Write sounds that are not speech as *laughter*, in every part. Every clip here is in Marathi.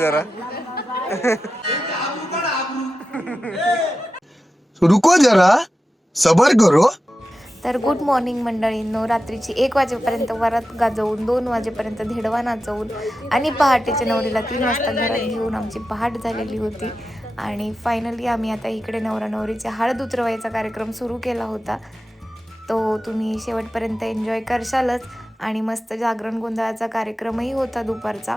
जरा. *laughs* रुको जरा सबर करो. तर गुड मॉर्निंग मंडळींनो. रात्रीची एक वाजेपर्यंत वरात गाजवून दोन वाजेपर्यंत धेडवा नाचवून आणि पहाटेच्या नवरीला तीन वाजता घरात घेऊन आमची पहाट झालेली होती. आणि फायनली आम्ही आता इकडे नवरा नवरीचे हळद उतरवायचा कार्यक्रम सुरू केला होता. तो तुम्ही शेवटपर्यंत एन्जॉय करशालच. आणि मस्त जागरण गोंधळाचा कार्यक्रमही होता दुपारचा.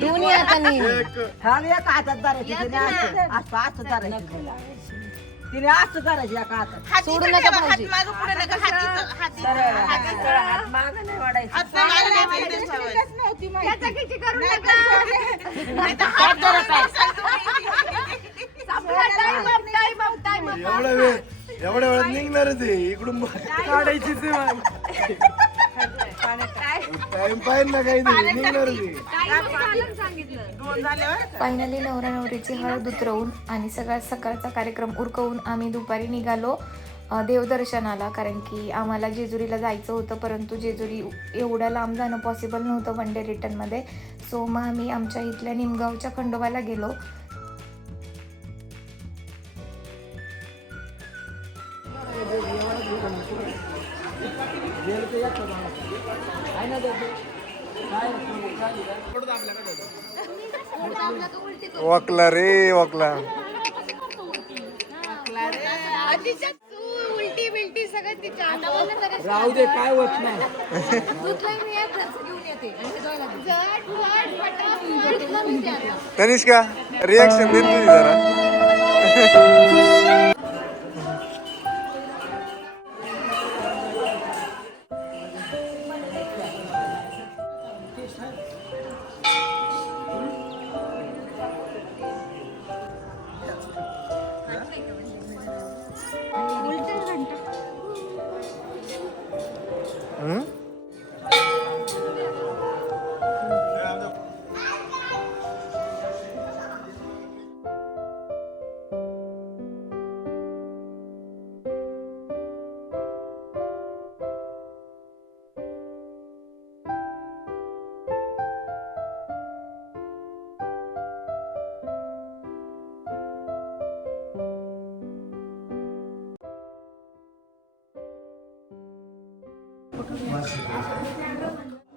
दोन्ही हाताने हा एक. हातात धरायची तिने असं असं असं धरायची. तिने असं करायची एका हातात. सोडू नका भाऊजी. सरळ हात सरळ हात मागं नाही वाढायचं. एवढा वेळ एवढ्या वेळात निघणार ते इकडून काढायची टाइम पाहिजे ना काही नाही निघणार ते फायनली नवरा नवरीची हळद उतरवून आणि सगळ्यात सकाळचा कार्यक्रम उरकवून आम्ही दुपारी निघालो देवदर्शनाला. कारण की आम्हाला जेजुरीला जायचं होतं परंतु जेजुरी एवढ्या लांब जाणं पॉसिबल नव्हतं वन डे रिटर्नमध्ये. सो मग आम्ही आमच्या इथल्या निमगावच्या खंडोबाला गेलो. वकला रे वकला. उलटी बिलटी सगळं तिच्या अंगावर राहू दे काय होत नाही. घेऊन येते. आणि ते धुवायला लागले.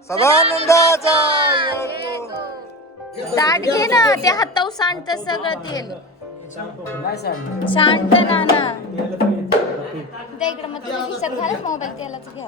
सदानंदाचा. ताट घे ना ते हाताव सांडत सगळं तेल सांडत ना ना त्या इकडे मग तुम्ही खिशात मोबाईल तेलाच घ्या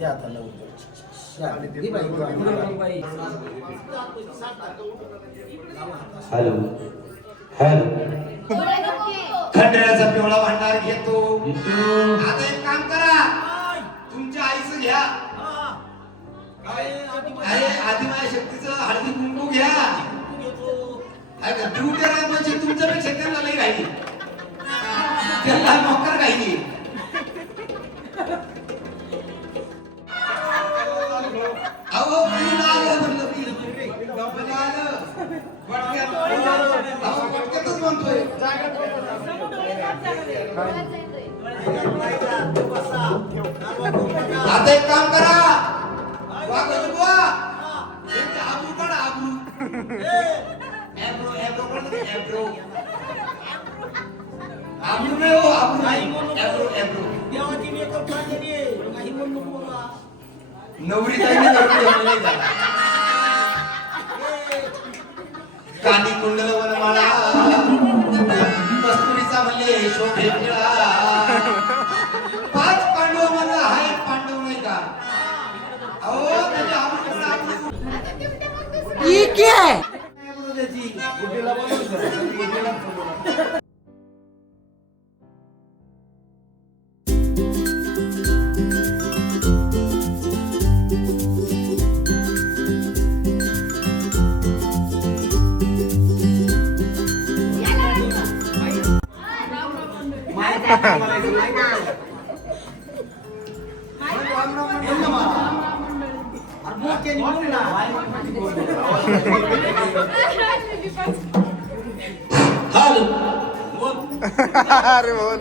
आता दे हॅलो. हॅलो. पिवळा भांडार घेतो. आता एक काम करा. तुमच्या आईचं घ्या. अरे आदिमाय शक्तीचं हळदी कुंकू घ्या. ड्युटी म्हणजे तुमच्यापेक्षा त्यांना लई राहिली त्यांना आता एक काम करा वाघ बुवा, यांच्या हात उघडा ॲब्रो ॲब्रो कळलं का? ॲब्रो आब्रू नाही हो आब्रू नाही ॲब्रो ॲब्रो नवरी काही नाही नवरी जन्म नाही झाला que é? *laughs* अरे बोल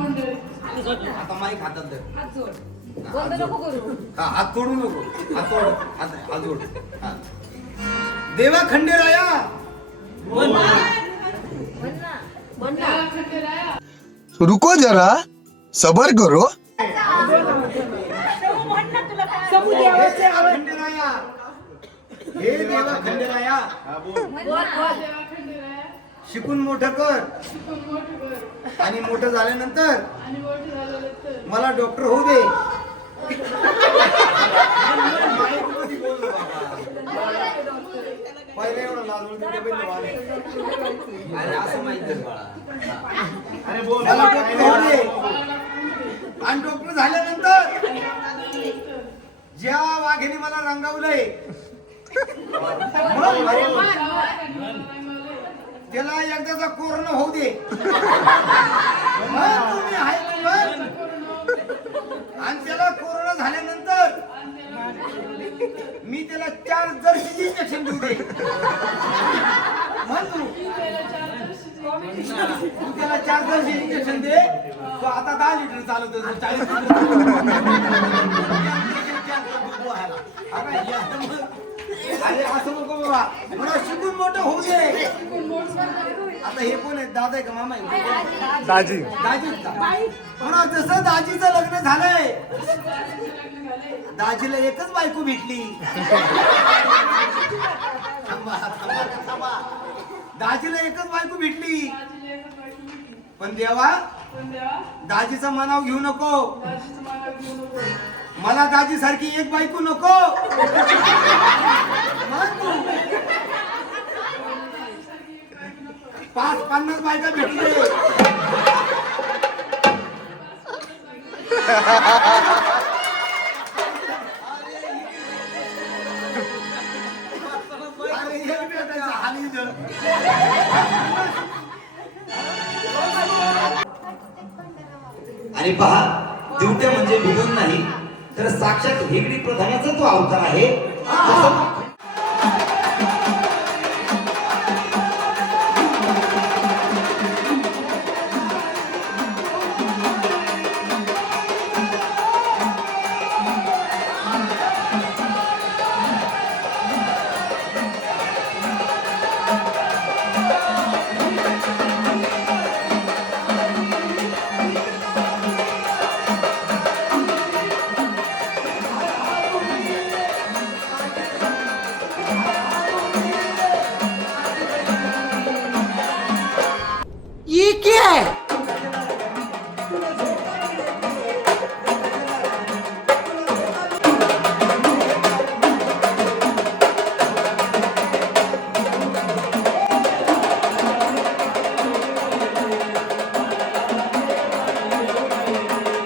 आता माईक हातात धर हात जोड हा हात तोडू नको हात तोड हात हात जोड हा. देवा खंडेराया रुको जरा सबर करो. खंडेराया हे देवा खंडेराया शिकून मोठं कर. आणि मोठं झाल्यानंतर मला डॉक्टर होऊ दे माईकमध्ये बोल बाबा. पहिले एवढं लाजून तिथे पहिले वाले. अरे असं माहीत आहे बाळा. अरे बोल मला डॉक्टर होऊ दे आणि डॉक्टर झाल्यानंतर ज्या वाघेने मला रंगावलंय मग. त्याला एकदाचा कोरोना होऊ दे. मग तुम्ही आहे ते. आणि त्याला कोरोना झाल्यानंतर मी त्याला चार जर्सीची इंजेक्शन देऊ दे. म्हण तू तू त्याला चार जर्सी इंजेक्शन दे. तो आता दहा लिटर चालवतो चाळीस लिटर अरे असं नको बाबा. मला शिकून मोठं होऊ दे. आता हे कोण आहे दादा आहे का मामा आहे? दाजी. दाजीच. का म्हणा जसं दाजीचं लग्न झालंय दाजीला एकच बायको भेटली. थांबा, थांबा, थांबा. दाजीला एकच बायको भेटली. पण देवा दाजीचा मनाव घेऊ नको. मला दाजी सारखी एक बायको नको. पाच पन्नास बायका भेटले. हाली आणि पहा दिवट्या म्हणजे भिगून नाही तर साक्षात हेगडी प्रधानाचा तो अवतार आहे.